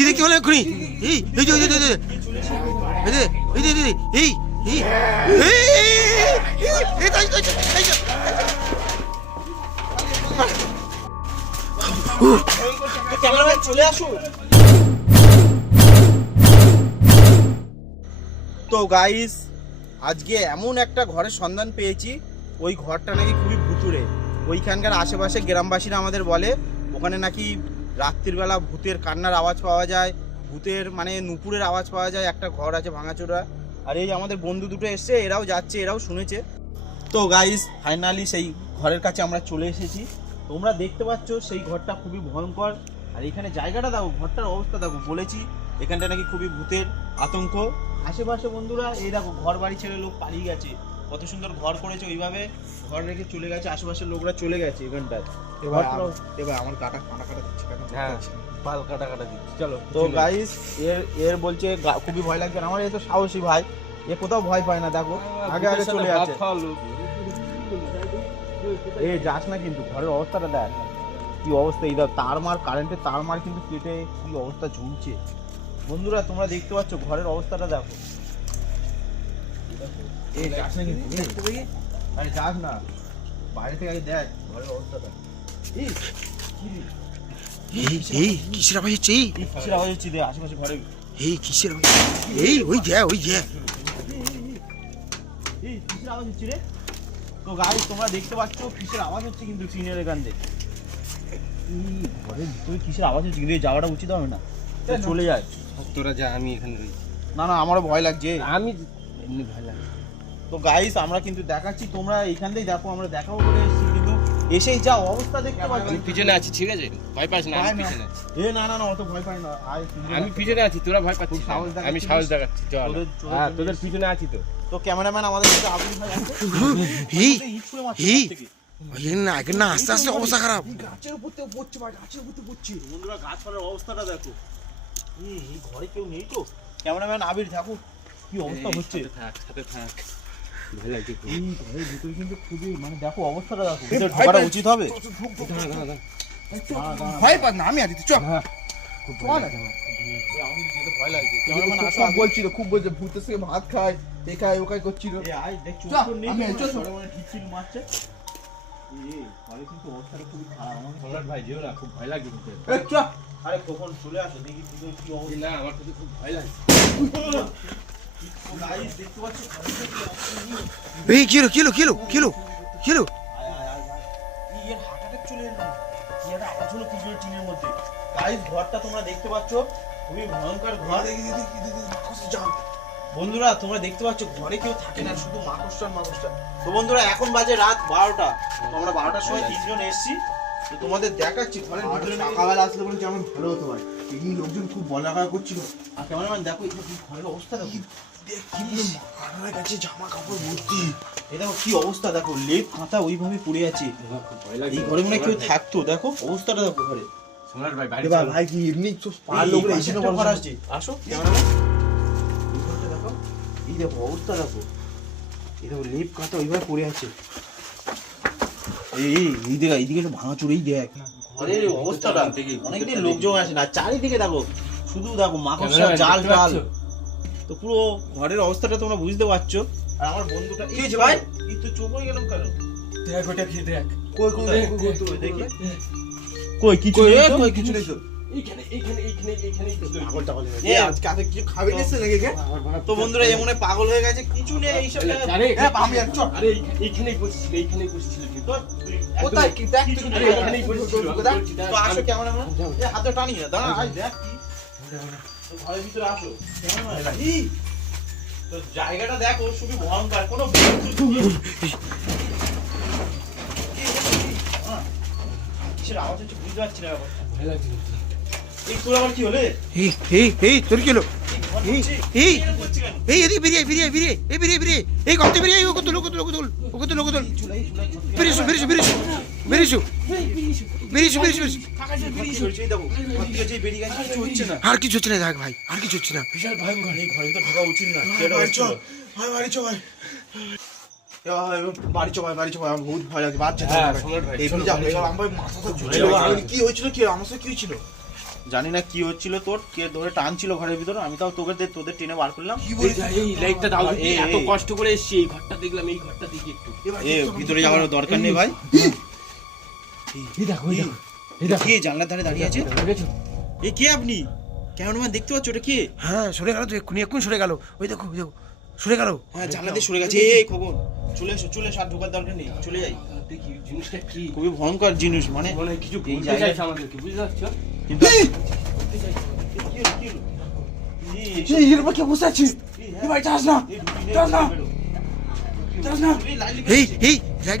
কি দেখতে পেলাম এক্ষুনি? এই এই যে চলে আসুন। তো গাইস, আজকে এমন একটা ঘরের সন্ধান পেয়েছি, ওই ঘরটা নাকি খুবই ভুতুড়ে। ওইখানকার আশেপাশে গ্রামবাসীরা আমাদের বলে ওখানে নাকি রাত্রিবেলা ভূতের কান্নার আওয়াজ পাওয়া যায়, ভূতের মানে নুপুরের আওয়াজ পাওয়া যায়। একটা ঘর আছে ভাঙাচোরা। আর এই আমাদের বন্ধু দুটো এসছে, এরাও যাচ্ছে, এরাও শুনেছে। তো গাইস, ফাইনালি সেই ঘরের কাছে আমরা চলে এসেছি। তোমরা দেখতে পাচ্ছ সেই ঘরটা খুবই ভয়ঙ্কর। আর এখানে জায়গাটা দেখো, ঘরটার অবস্থা দেখো। বলেছি এখানটা নাকি খুবই ভূতের আতঙ্ক। আশেপাশে বন্ধুরা এই দেখো, ঘর বাড়ি ছেড়ে লোক পালিয়ে গেছে। কত সুন্দর ঘর করেছে, ওইভাবে ঘর রেখে চলে গেছে। আশেপাশের লোকরা চলে গেছে এখানটায়। এবার আমার কাটা দিচ্ছে কেন? হ্যাঁ, পাল কাটা দিচ্ছে। চলো। তো গাইস, এর বলছে খুবই ভয় লাগছে। আমার এ তো সাহসী ভাই, এ কোথাও ভয় পায় না। দেখো আগে চলে যাচ্ছে। এ যাস না কিন্তু, ঘরের অবস্থাটা দেখ কি অবস্থা। এই দেখ কারেন্টের তার মার কিন্তু কেটে কি অবস্থা ঝুলছে। বন্ধুরা তোমরা দেখতে পাচ্ছ ঘরের অবস্থাটা দেখো। এই যাস না কিন্তু, আরে যাস না, বাইরে থেকে আগে দেখ ঘরের অবস্থাটা। এই কিসের আওয়াজ হচ্ছে? কিসের আওয়াজ হচ্ছে? আশেপাশে ঘরে এই কিসের আওয়াজ? এই ওই যে এই কিসের আওয়াজ হচ্ছে রে? তো গাইস, তোমরা দেখতে পাচ্ছ কিসের আওয়াজ হচ্ছে কিন্তু টিনের এখান থেকে। ঘরের ভিতরে কিসের আওয়াজ হচ্ছে কিন্তু, যাওয়াটা উচিত হবে না, চলে যায়। তোরা যা, আমি এখানে রই। না আমারও ভয় লাগছে। আমি এমনি ভয় লাগে। তো গাইস, আমরা কিন্তু দেখাচ্ছি, তোমরা এখান থেকেই দেখো। আমরা দেখাবো বলে এসেছি, কিন্তু এসেই যা অবস্থা দেখতে পাচ্ছি। আমি পিছনে আছি, ঠিক আছে? ভয় পাস না, আমি পিছনে আছি। না অত ভয় পাই না। আমি পিছনে আছি, তোরা ভয় পাচ্ছিস না। আমি সাহস দেখাচ্ছি, চল। হ্যাঁ, তোদের পিছনে আছি তো। তো ক্যামেরাম্যান আমাদের সাথে আবির ভাই আছে। না আস্তে আস্তে অবস্থা খারাপ। গাছের উপর থেকে পড়ছে ভাই, গাছের উপর থেকে পড়ছে। বন্ধুরা গাছপালার অবস্থাটা দেখো। এই ঘরে কেউ নেই তো? ক্যামেরাম্যান আবির, দেখো কি অবস্থা হচ্ছে। সাথে থাক। ভয় লাগছে খুব। এই ঘরের ভিতরে কিন্তু খুবই মানে দেখো অবস্থাটা দেখো। এটা ঢোকাটা উচিত হবে। ভয় পাস না, আমি আছি, চল। খুব ভয় লাগে। আমি যেতে ভয় লাগছে। ক্যামেরাম্যান আসো। বলছিল, খুব বলছে ভূতের সঙ্গে ভাত খায়, এ খায়, ও খায় করছিল। এই আই দেখ, চোখ নেই। আমি চল। মানে ঠিকঠিক মারছে। এই ঘরে কিন্তু অবস্থাটা খুবই খারাপ। আমার সম্রাট ভাই যেও না, খুব ভয় লাগছে ভূতের। চল। আরে কখন চলে আসো দেখি তুই কি অবস্থা। না, আমার তো খুব ভয় লাগছে। গাইস দেখতে পাচ্ছ এই কিলো এর হার্ট অ্যাটাক চলে এলো। কি একটা আওয়াজ হলো কি করে টিনের মধ্যে। গাইস ঘরটা তোমরা দেখতে পাচ্ছ, খুবই ভয়ঙ্কর ঘর। বন্ধুরা তোমরা দেখতে পাচ্ছ ঘরে কেউ থাকে না, শুধু মাকড়সা। তো বন্ধুরা এখন বাজে রাত 12টা। তো আমরা 12টার সময় তিনজন এসেছি। তো তোমাদের দেখাচ্ছি ঘরের ভিতরে। সকালবেলা আসলে বলে যেমন ভালো হতো ভাই। এই লোকজন খুব বলাকা করছিল। আর ক্যামেরাম্যান দেখো এই ঘরের অবস্থা দেখো। আমার কাছে জামা কাপড় ভর্তি। এই দেখো কি অবস্থা দেখো, লেপ কাঁথা ওইভাবে পড়ে আছে। খুব ভয় লাগছে। এই ঘরে মনে হয় কেউ থাকতো। দেখো অবস্থাটা দেখো ঘরে। সম্রাট ভাই বাইরে এবার চল। ভাই কি এমনি পাড়ার লোকরা এসে না ঘর আসছে। আসো ক্যামেরাম্যান, এই ঘরটা দেখো। এই দেখো অবস্থা দেখো। এই দেখো লেপ কাঁথা ওইভাবে পড়ে আছে। এইদিকে একটু ভাঙা চুরেই দেখ ঘরের অবস্থাটা। অনেকদিন লোকজন আসে না, চারিদিকে দেখো শুধু দেখো মাকড়সা, জাল। তো পুরো ঘরের অবস্থাটা তোমরা বুঝতে পারছো। আর আমার বন্ধুটা এই যে ভাই, এই তো চোখ হয়ে গেলাম কেন? দেখ ওটা কি দেখ। কই দেখি। কই কিছু নেই তো? কিছু নেই তো। এইখানে পাগলটা বলে। এ আজকে আগে কিছু খাবে দিছে নাকি কে? তো বন্ধুরা এ মনে পাগল হয়ে গেছে, কিছু নেই এইসব। আরে আমি আর চল। আরে এইখানেই বসছিল কিন্তু। কোথায় কি দেখ তুই? আরে এইখানেই বসছিল। তো আসো ক্যামেরাম্যান, এ হাতে টানি না, দাঁড়া আই দেখ কি। তো ঘরের ভিতরে আসো ক্যামেরাম্যান। এই তো জায়গাটা দেখো, খুবই ভয়ঙ্কর। কোনো কিসের আওয়াজ হচ্ছে বুঝতে পারছি না ব্যাপারটা। ভয় লাগছে। এই তোর আবার কি হলে? এই তোর কি হলো? এই এদিকে বেরিয়ে এই কত বেরিয়ে ও কত লোক আর কিছু হচ্ছে না। দেখ ভাই, আর কিছু হচ্ছে না। বিশাল ভয়ঙ্কর। এই ঘরে তো ঢোকা উচিত না। বাড়ি চল ভাই, আমার বহুত ভয় লাগে। বাচ্চা হ্যাঁ, সম্রাট ভাই, চলো, আমার মাথাটা ঝুলে। কি হয়েছিল? কি আমার সাথে কি হয়েছিল? জানি না কি হচ্ছিল তোর, কে ধরে টানছিল ঘরের ভিতরে, আমি তাও তোদের টেনে বার করলাম। এই লাইটটা দাও, এই, এত এই। কষ্ট করে এসেছি, এই ঘরটা দেখলাম, এই ঘরটা দেখি একটু। এ ভিতরে যাওয়ার দরকার নেই ভাই। এই দেখো, এই দেখো, এই দেখো, কে জানলার ধারে দাঁড়িয়ে আছে? দেখেছো? এ কে আপনি? ক্যামেরাম্যান দেখতে পাচ্ছ ওটা কে? হ্যাঁ সরে গেল তো, এক্ষুনি সরে গেল, ওই দেখো ওই দেখো, সরে গেল। হ্যাঁ জানলা দিয়ে সরে গেছে। এই খবর, চলে এসো আর ঢোকার দরকার নেই, চলে যাই। দেখি জিনিসটা কি, খুবই ভয়ঙ্কর জিনিস, মানে মনে হয় কিছু এই বলতে জায়গায়- চাইছে আমাদেরকে, বুঝতে পারছো? কিন্তু এর উপর কে বসে আছিস? এই ভাই যাস না, যাস না, যাস না। এই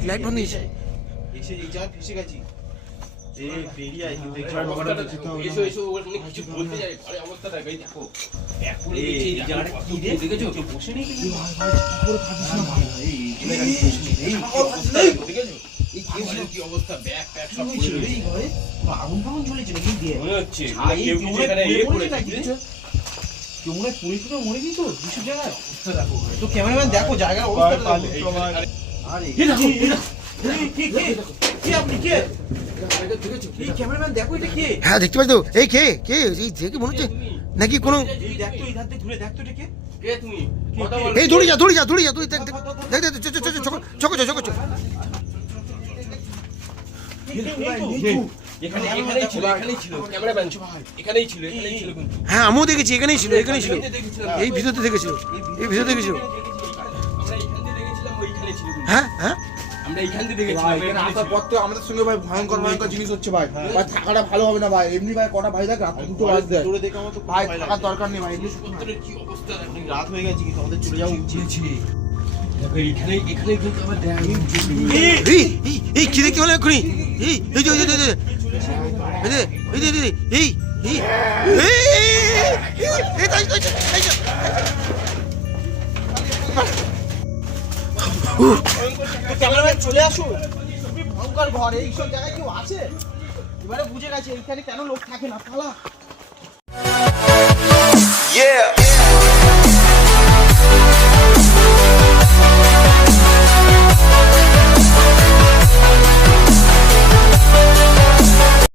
লাইট বন্ধ হয়েছে। এসে এই জায়গায় ফেসে গেছি। এ বেরিয়ে আয়, কিন্তু এই অবস্থাটা দেখো, এসো, এসো, ওখানে কিছু বলতে চাই, ঘরে অবস্থা দেখো, এই দেখো। এক করে এই দেখছি, এই জায়গাটা কি রে? দেখেছো? কেউ বসে নেই কিন্তু। দেখেছো? এই ঘরের কি অবস্থা, ব্যাগ ট্যাগ সব পড়ে রয়েছে। আগুন ফাগুন জ্বলেছে নাকি দিয়ে? মনে হচ্ছে ছাই কেউ কেউ কিছু এখানে মনে ইয়ে পড়েছে করেছে, নাকি? বুঝেছো? কেউ মনে হয় পুড়ে টুড়ে মরে গেছে তো এইসব জায়গায়। অবস্থা দেখো। তো ক্যামেরাম্যান দেখো জায়গার অবস্থা দেখো। আরে এই দেখো, এই দেখো। কে আপনি কে? দেখেছো? এই ক্যামেরাম্যান দেখো এটা কে? হ্যাঁ দেখতে পাচ্ছ তো, এই কে এই দেখে মনে হচ্ছে নাকি কোনো, এই দেখতো এই ধার দিয়ে ঘুরে দেখতো এটা কে? কে তুমি? কথা বলো। এই দৌড়ে যা তুই দেখ চকো এখানেই ছিল, ক্যামেরাম্যান এখানেই ছিল কিন্তু। হ্যাঁ আমিও দেখেছি, এখানেই ছিল দেখেছিলাম। এই ভিতরতে দেখেছিল, এই ভিতরে দেখেছিল। আমরা এখান দিয়ে দেখেছিলাম, ওইখানে ছিল কিন্তু। হ্যাঁ আমরা এইখান দিয়ে দেখেছিলাম, এখানে আসার পর থেকে আমাদের সঙ্গে ভাই ভয়ঙ্কর জিনিস হচ্ছে ভাই। ভাই থাকাটা ভালো হবে না ভাই, এমনি ভাই কটা ভাই দেখ রাত দুটো বাজতে দূরে দেখে আমার তো খুব ভাই ভয় থাকার লাগছে। দরকার নেই ভাই, এমনি জিনিসপত্রের কি অবস্থা দেখো। রাত হয়ে গেছে কিন্তু আমাদের চলে যাওয়া উচিত। দেখো এখানেই কিন্তু আবার দেখা এই কি দেখতে পেলাম এক্ষুনি, এই ক্যামেরাম্যান চলে আসো। খুবই ভয়ঙ্কর ঘর, এইসব জায়গায় কেউ আছে? এবারে বুঝে গেছে এইখানে কেন লোক থাকে না, পালা। Yeah.